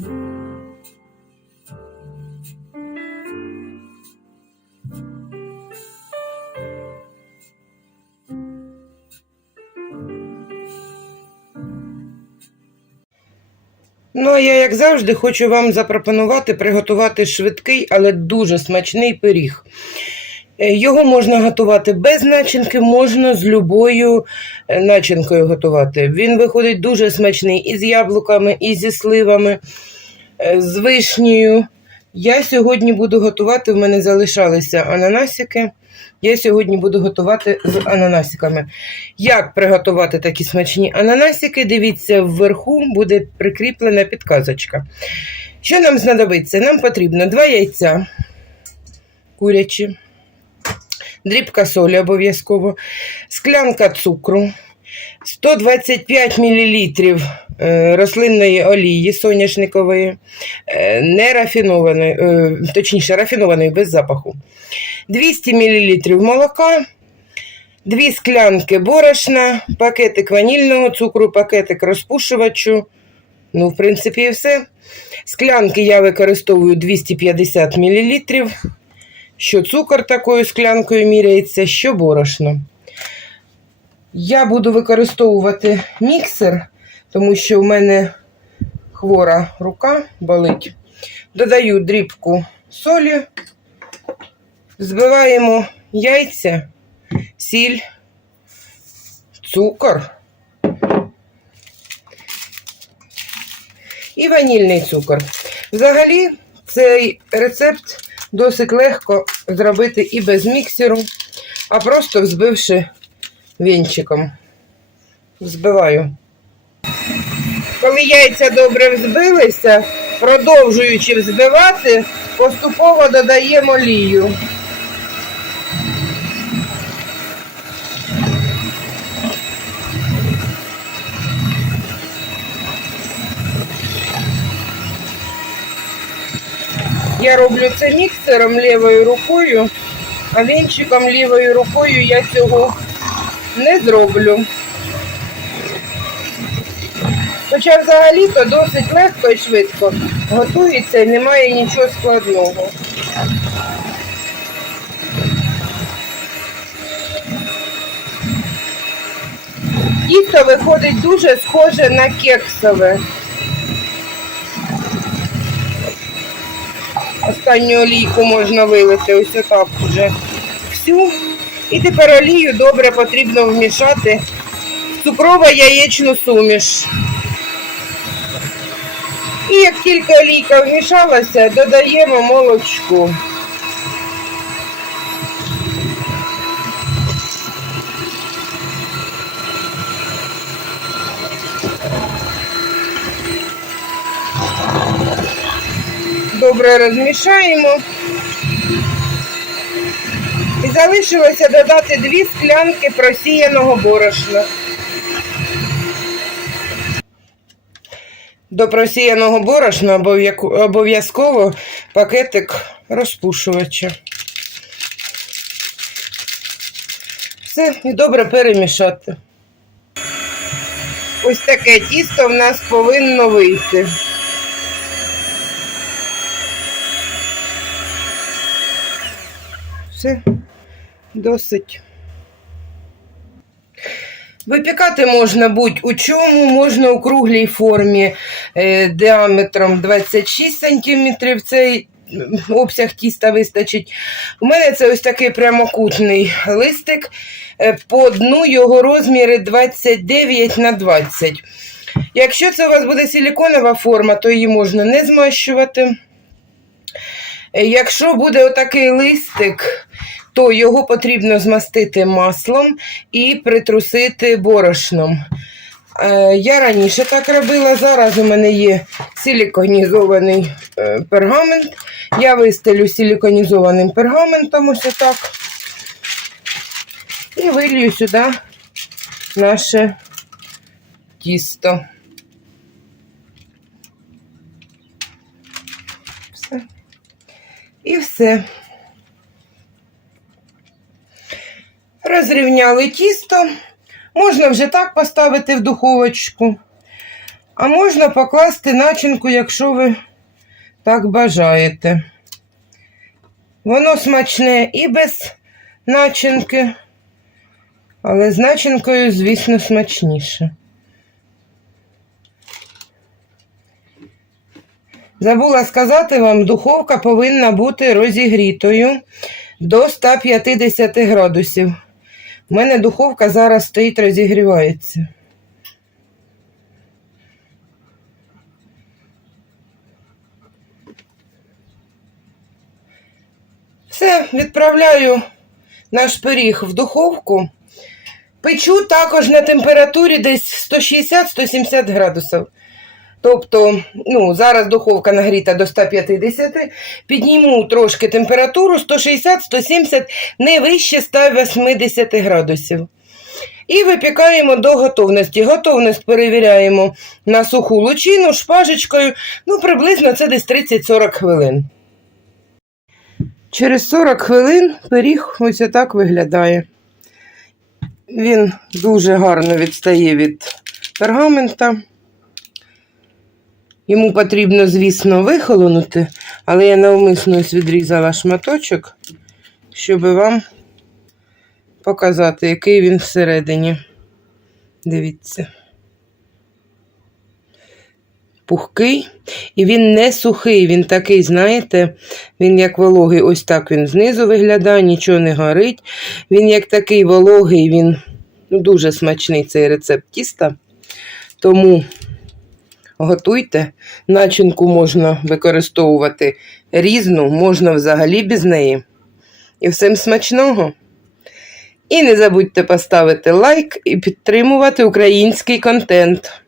Ну, а я, як завжди, хочу вам запропонувати приготувати швидкий, але дуже смачний пиріг. Е, Його можна готувати без начинки, можна з любою е, начинкою готувати. Він виходить дуже смачний і з яблуками, і зі сливами, е, з вишнею. Я сьогодні буду готувати, в мене залишалися ананасики. Я сьогодні буду готувати з ананасиками. Як приготувати такі смачні ананасики? Дивіться, вверху буде прикріплена підказочка. Що нам знадобиться? Нам потрібно 2 яйця курячі, дрібка солі обов'язково, склянка цукру, 125 мл рослинної олії соняшникової, е, не е, точніше, рафінованої без запаху. 200 мл молока, 2 склянки борошна, пакетик ванільного цукру, пакетик розпушувачу. Ну, в принципі, і все. Склянки я використовую 250 мл. Що цукор такою склянкою міряється, що борошно. Я буду використовувати міксер, тому що в мене хвора рука болить. Додаю дрібку солі. Збиваємо яйця, сіль, цукор і ванільний цукор. Взагалі, цей рецепт досить легко зробити і без міксеру, а просто взбивши вінчиком. Взбиваю. Коли яйця добре взбилися, продовжуючи взбивати, поступово додаємо олію. Я роблю це міксером лівою рукою, а вінчиком лівою рукою я цього не зроблю. Хоча взагалі-то досить легко і швидко готується і немає нічого складного. Тісто виходить дуже схоже на кексове. Останню олійку можна вилити ось отак вже всю. І тепер олію добре потрібно вмішати в цукрово-яєчну суміш. І як тільки олійка вмішалася, додаємо молочко. Добре розмішаємо. І залишилося додати дві склянки просіяного борошна. До просіяного борошна обов'язково пакетик розпушувача. Все, і добре перемішати. Ось таке тісто в нас повинно вийти. Все досить. Випікати можна будь-у чому, можна у круглій формі е, діаметром 26 см. Цей обсяг тіста вистачить. У мене це ось такий прямокутний листик. Е, по дну його розміри 29 на 20. Якщо це у вас буде силіконова форма, то її можна не змащувати. Е, Якщо буде отакий листик, то його потрібно змастити маслом і притрусити борошном. Е, Я раніше так робила, зараз у мене є силіконізований е, пергамент. Я вистелю силіконізованим пергаментом ось так. І вилью сюди наше тісто. І все. Розрівняли тісто. Можна вже так поставити в духовочку. А можна покласти начинку, якщо ви так бажаєте. Воно смачне і без начинки, але з начинкою, звісно, смачніше. Забула сказати вам, духовка повинна бути розігрітою до 150 градусів. У мене духовка зараз стоїть, розігрівається. Все, відправляю наш пиріг в духовку. Печу також на температурі десь 160-170 градусів. Тобто, ну, зараз духовка нагріта до 150, підніму трошки температуру 160-170, не вище 180 градусів. І випікаємо до готовності. Готовність перевіряємо на суху лучину шпажечкою. Ну, приблизно це десь 30-40 хвилин. Через 40 хвилин пиріг ось отак виглядає. Він дуже гарно відстає від пергамента. Йому потрібно, звісно, вихолонути, але я навмисно ось відрізала шматочок, щоб вам показати, який він всередині. Дивіться. Пухкий, і він не сухий, він такий, знаєте, він як вологий, ось так він знизу виглядає, нічого не горить. Він як такий вологий, він ну, дуже смачний цей рецепт тіста. Тому готуйте. Начинку можна використовувати різну, можна взагалі без неї. І всім смачного! І не забудьте поставити лайк і підтримувати український контент.